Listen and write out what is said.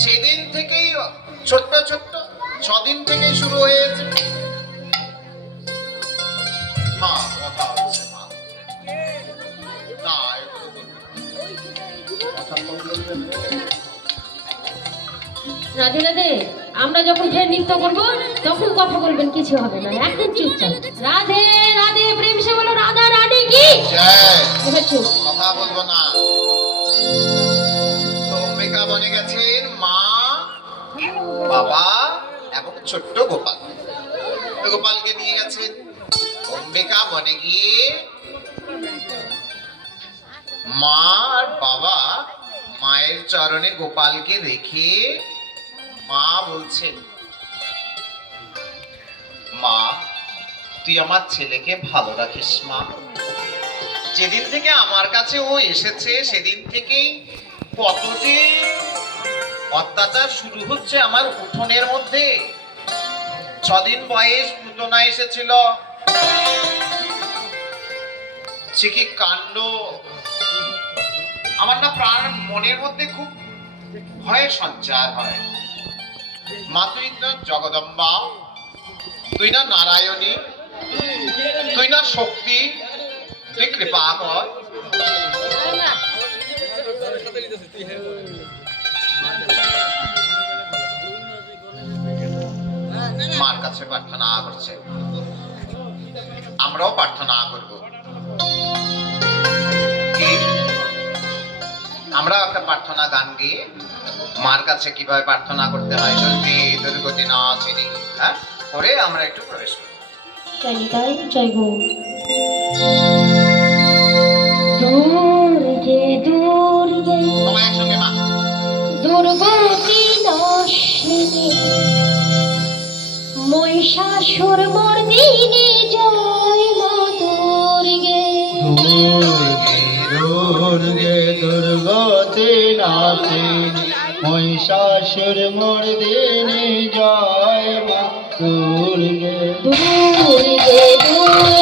সেদিন থেকেই ছোট্ট ছোট্ট 6 দিন থেকেই শুরু হয়েছে। মা কথা হচ্ছে মা, না এগুলো বলবি না। রাধে রাধে। আমরা যখন যে নৃত্য করব তখন কথা বলবেন, কিছু হবে না, একদম চুপচাপ। রাধে রাধে, প্রেম সে বলো রাধা রানী কি জয়। এবার চুপ। কথা বলবো না। তো অম্বিকা বনে গেছেন মা, বাবা এবং ছোট্ট গোপাল। তো গোপালকে নিয়ে গেছেন অম্বিকা বনে গিয়ে। মা আর বাবা মায়ের চরণে গোপালকে রেখে মা বলছেন, মা তুই আমার ছেলেকে ভালো রাখিস মা। যেদিন থেকে আমার কাছে ও এসেছে সেদিন থেকেই কত যে অত্যাচার শুরু হচ্ছে আমার উঠোনের মধ্যে। 6 দিন বয়স পুতনা এসেছিল, সে কি কাণ্ড! আমার না প্রাণ মনের মধ্যে খুব ভয়ের সঞ্চার হয়। মা তুই তো জগদম্বা, তুই না নারায়ণী, তুই না শক্তি, তুই কৃপা কর। মার কাছে প্রার্থনা করছে, আমরাও প্রার্থনা করব। কি আমরা একটা প্রার্থনা গান গিয়ে মার কাছে কিভাবে প্রার্থনা করতে হয় দুর্গে দুর্গতি না চিনি, হ্যাঁ করে আমরা একটু প্রবেশ করি। জয় জয় গো। দুর্গে দুর্গে সবাই একসঙ্গে মা। দুর্গতি নাশিনী মহিষাসুর মর্দিনী জয় মা দুর্গে। দুর্গে দুর্গে দুর্গতি নাশিনী মহিষাসুর মর্দিনী জয় মা দুর্গে। দুর্গে দুর্গে